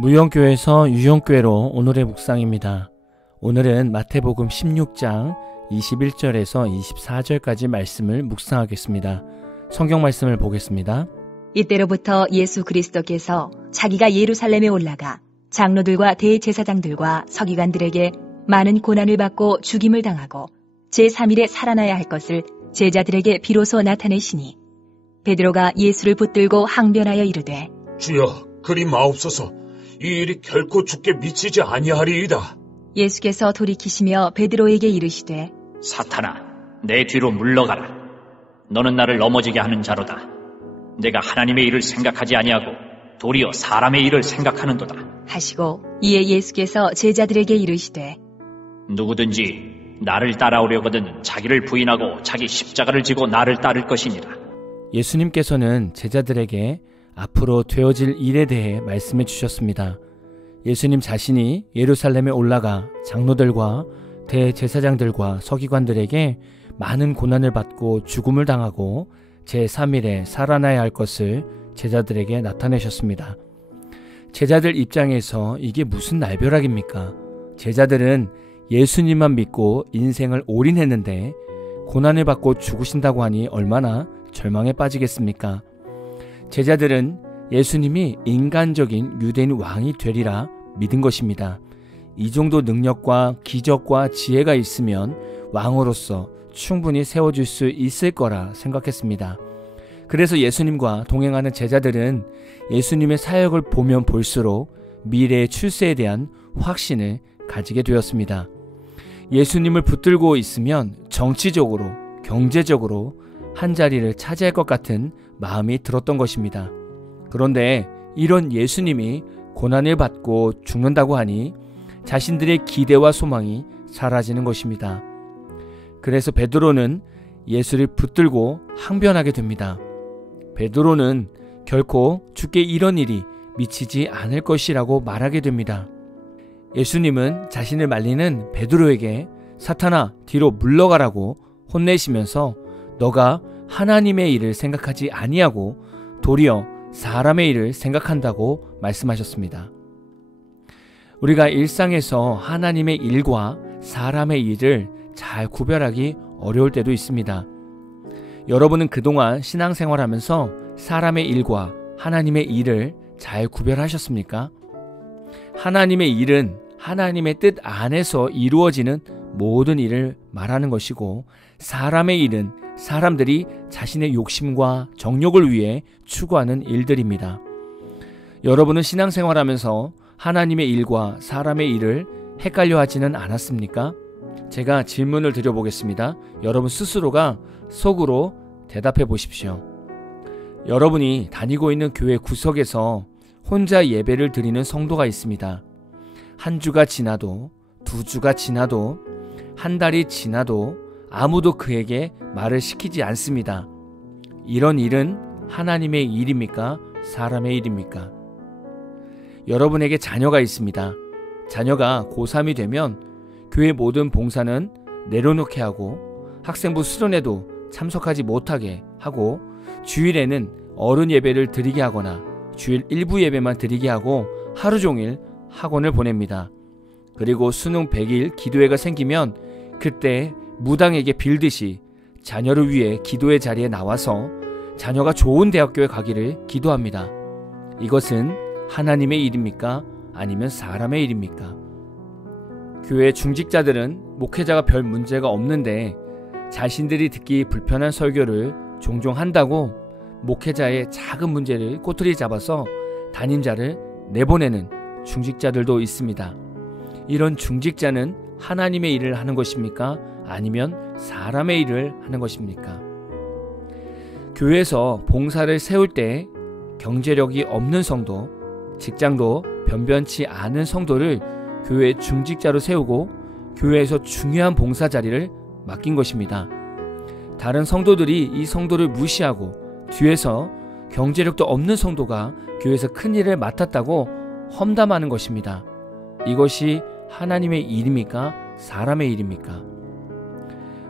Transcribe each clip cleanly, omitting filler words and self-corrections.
무용교에서 유용교회로 오늘의 묵상입니다. 오늘은 마태복음 16장 21절에서 24절까지 말씀을 묵상하겠습니다. 성경 말씀을 보겠습니다. 이때로부터 예수 그리스도께서 자기가 예루살렘에 올라가 장로들과 대제사장들과 서기관들에게 많은 고난을 받고 죽임을 당하고 제3일에 살아나야 할 것을 제자들에게 비로소 나타내시니 베드로가 예수를 붙들고 항변하여 이르되 주여, 그리 마옵소서. 이 일이 결코 주께 미치지 아니하리이다. 예수께서 돌이키시며 베드로에게 이르시되 사탄아, 내 뒤로 물러가라. 너는 나를 넘어지게 하는 자로다. 내가 하나님의 일을 생각하지 아니하고 도리어 사람의 일을 생각하는도다. 하시고 이에 예수께서 제자들에게 이르시되 누구든지 나를 따라오려거든 자기를 부인하고 자기 십자가를 지고 나를 따를 것이니라. 예수님께서는 제자들에게 앞으로 되어질 일에 대해 말씀해 주셨습니다. 예수님 자신이 예루살렘에 올라가 장로들과 대제사장들과 서기관들에게 많은 고난을 받고 죽음을 당하고 제3일에 살아나야 할 것을 제자들에게 나타내셨습니다. 제자들 입장에서 이게 무슨 날벼락입니까? 제자들은 예수님만 믿고 인생을 올인했는데 고난을 받고 죽으신다고 하니 얼마나 절망에 빠지겠습니까? 제자들은 예수님이 인간적인 유대인 왕이 되리라 믿은 것입니다. 이 정도 능력과 기적과 지혜가 있으면 왕으로서 충분히 세워줄 수 있을 거라 생각했습니다. 그래서 예수님과 동행하는 제자들은 예수님의 사역을 보면 볼수록 미래의 출세에 대한 확신을 가지게 되었습니다. 예수님을 붙들고 있으면 정치적으로, 경제적으로 한 자리를 차지할 것 같은 마음이 들었던 것입니다. 그런데 이런 예수님이 고난을 받고 죽는다고 하니 자신들의 기대와 소망이 사라지는 것입니다. 그래서 베드로는 예수를 붙들고 항변하게 됩니다. 베드로는 결코 주께 이런 일이 미치지 않을 것이라고 말하게 됩니다. 예수님은 자신을 말리는 베드로에게 사탄아, 뒤로 물러가라고 혼내시면서 너가 하나님의 일을 생각하지 아니하고 도리어 사람의 일을 생각한다고 말씀하셨습니다. 우리가 일상에서 하나님의 일과 사람의 일을 잘 구별하기 어려울 때도 있습니다. 여러분은 그동안 신앙생활하면서 사람의 일과 하나님의 일을 잘 구별하셨습니까? 하나님의 일은 하나님의 뜻 안에서 이루어지는 모든 일을 말하는 것이고, 사람의 일은 사람들이 자신의 욕심과 정욕을 위해 추구하는 일들입니다. 여러분은 신앙생활하면서 하나님의 일과 사람의 일을 헷갈려 하지는 않았습니까? 제가 질문을 드려보겠습니다. 여러분 스스로가 속으로 대답해 보십시오. 여러분이 다니고 있는 교회 구석에서 혼자 예배를 드리는 성도가 있습니다. 한 주가 지나도, 두 주가 지나도, 한 달이 지나도 아무도 그에게 말을 시키지 않습니다. 이런 일은 하나님의 일입니까? 사람의 일입니까? 여러분에게 자녀가 있습니다. 자녀가 고3이 되면 교회 모든 봉사는 내려놓게 하고 학생부 수련회도 참석하지 못하게 하고 주일에는 어른 예배를 드리게 하거나 주일 일부 예배만 드리게 하고 하루 종일 학원을 보냅니다. 그리고 수능 100일 기도회가 생기면 그때 무당에게 빌듯이 자녀를 위해 기도의 자리에 나와서 자녀가 좋은 대학교에 가기를 기도합니다. 이것은 하나님의 일입니까? 아니면 사람의 일입니까? 교회 중직자들은 목회자가 별 문제가 없는데 자신들이 듣기 불편한 설교를 종종 한다고 목회자의 작은 문제를 꼬투리 잡아서 담임자를 내보내는 중직자들도 있습니다. 이런 중직자는 하나님의 일을 하는 것입니까? 아니면 사람의 일을 하는 것입니까? 교회에서 봉사를 세울 때 경제력이 없는 성도, 직장도 변변치 않은 성도를 교회 중직자로 세우고 교회에서 중요한 봉사 자리를 맡긴 것입니다. 다른 성도들이 이 성도를 무시하고 뒤에서 경제력도 없는 성도가 교회에서 큰 일을 맡았다고 험담하는 것입니다. 이것이 하나님의 일입니까? 사람의 일입니까?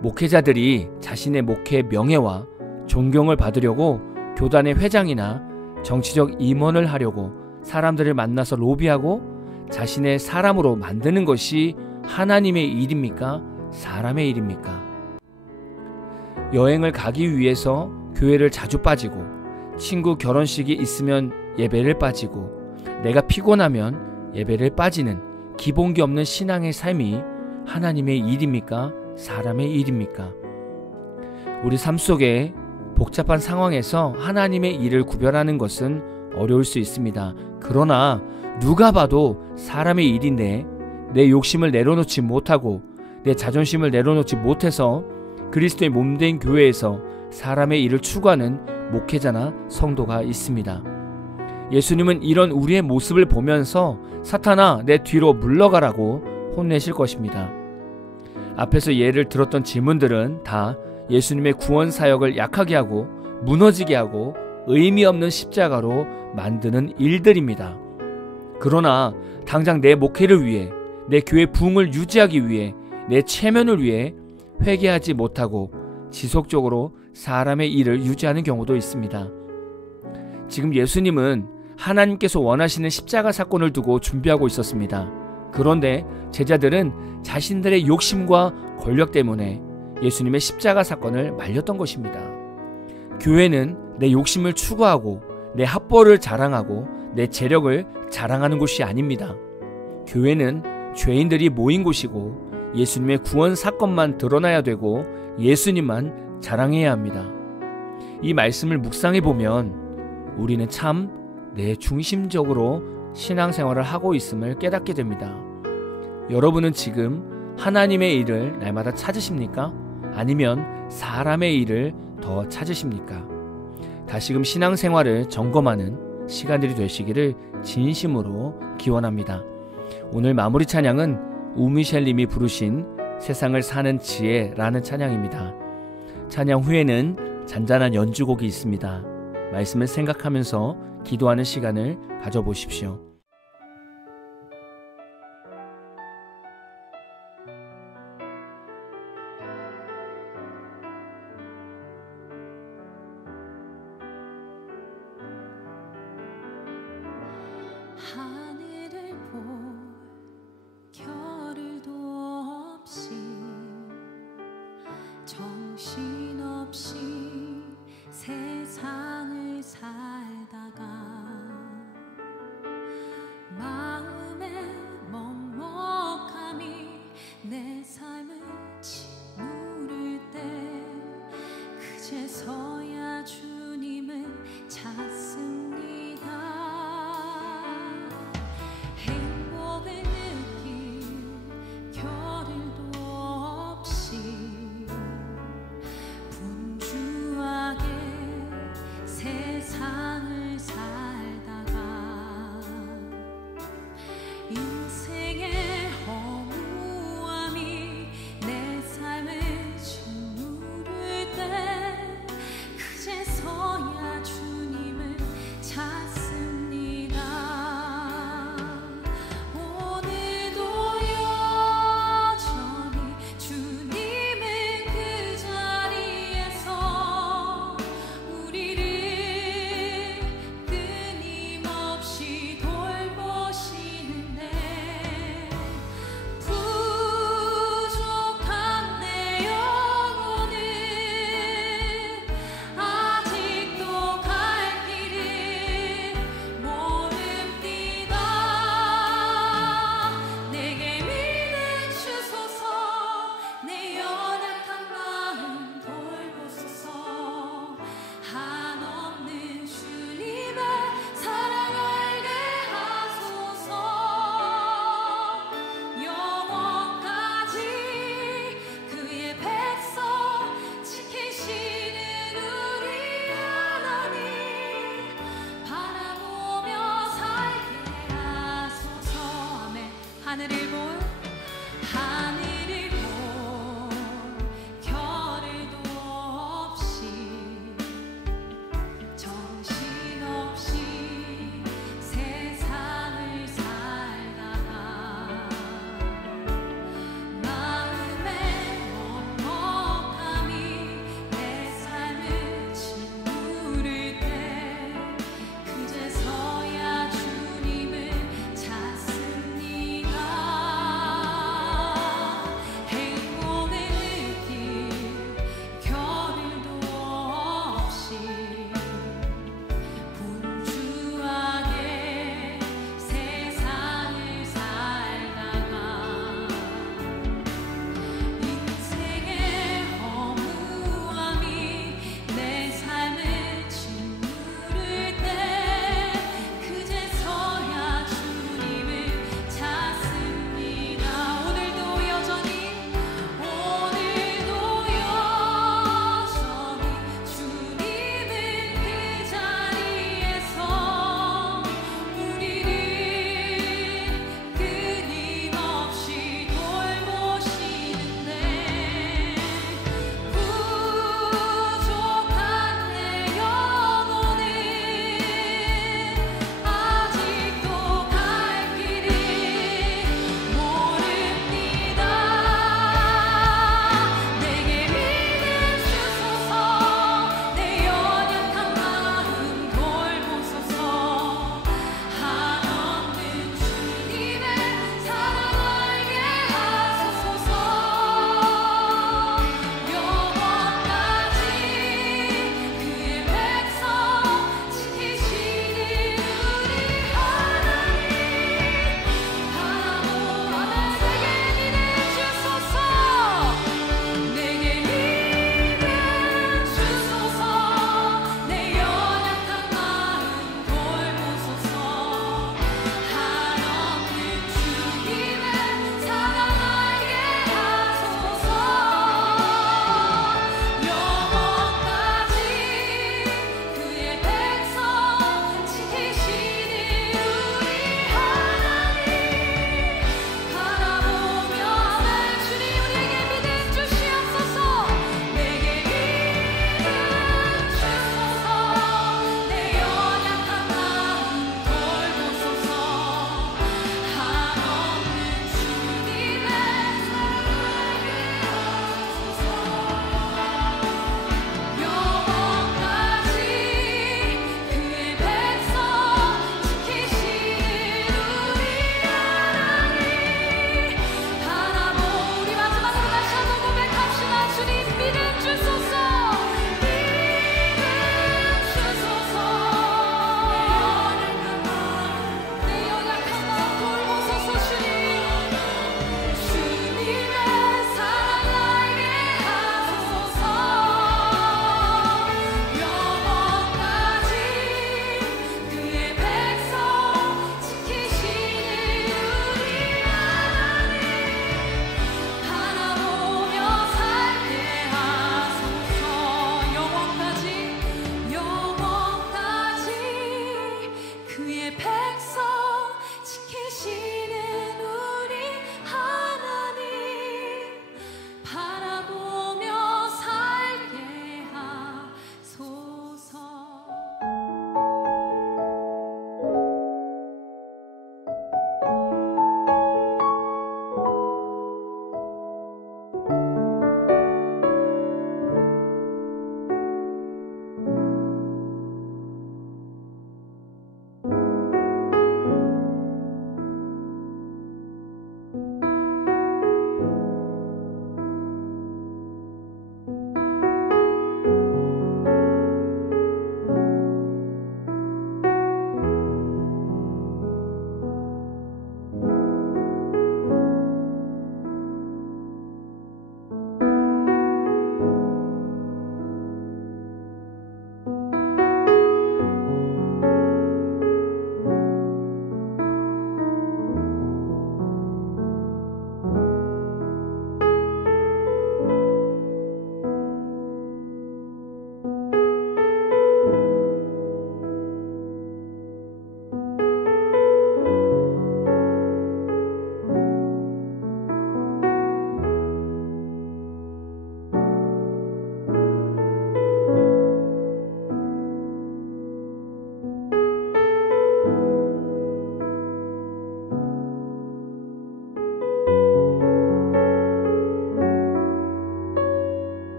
목회자들이 자신의 목회 명예와 존경을 받으려고 교단의 회장이나 정치적 임원을 하려고 사람들을 만나서 로비하고 자신의 사람으로 만드는 것이 하나님의 일입니까? 사람의 일입니까? 여행을 가기 위해서 교회를 자주 빠지고, 친구 결혼식이 있으면 예배를 빠지고, 내가 피곤하면 예배를 빠지는 기본기 없는 신앙의 삶이 하나님의 일입니까? 사람의 일입니까? 우리 삶 속에 복잡한 상황에서 하나님의 일을 구별하는 것은 어려울 수 있습니다. 그러나 누가 봐도 사람의 일인데 내 욕심을 내려놓지 못하고 내 자존심을 내려놓지 못해서 그리스도의 몸된 교회에서 사람의 일을 추구하는 목회자나 성도가 있습니다. 예수님은 이런 우리의 모습을 보면서 사탄아 내 뒤로 물러가라고 혼내실 것입니다. 앞에서 예를 들었던 질문들은 다 예수님의 구원 사역을 약하게 하고 무너지게 하고 의미 없는 십자가로 만드는 일들입니다. 그러나 당장 내 목회를 위해, 내 교회 부흥을 유지하기 위해, 내 체면을 위해 회개하지 못하고 지속적으로 사람의 일을 유지하는 경우도 있습니다. 지금 예수님은 하나님께서 원하시는 십자가 사건을 두고 준비하고 있었습니다. 그런데 제자들은 자신들의 욕심과 권력 때문에 예수님의 십자가 사건을 말렸던 것입니다. 교회는 내 욕심을 추구하고 내 합보를 자랑하고 내 재력을 자랑하는 곳이 아닙니다. 교회는 죄인들이 모인 곳이고 예수님의 구원 사건만 드러나야 되고 예수님만 자랑해야 합니다. 이 말씀을 묵상해 보면 우리는 참 내 중심적으로 신앙생활을 하고 있음을 깨닫게 됩니다. 여러분은 지금 하나님의 일을 날마다 찾으십니까? 아니면 사람의 일을 더 찾으십니까? 다시금 신앙생활을 점검하는 시간들이 되시기를 진심으로 기원합니다. 오늘 마무리 찬양은 우미셸님이 부르신 세상을 사는 지혜라는 찬양입니다. 찬양 후에는 잔잔한 연주곡이 있습니다. 말씀을 생각하면서 기도하는 시간을 가져보십시오. 하늘을 볼 겨를도 없이 정신없이 세상을 살다가 마음에 먹먹함이 내 삶을 짓누를 때 그제서야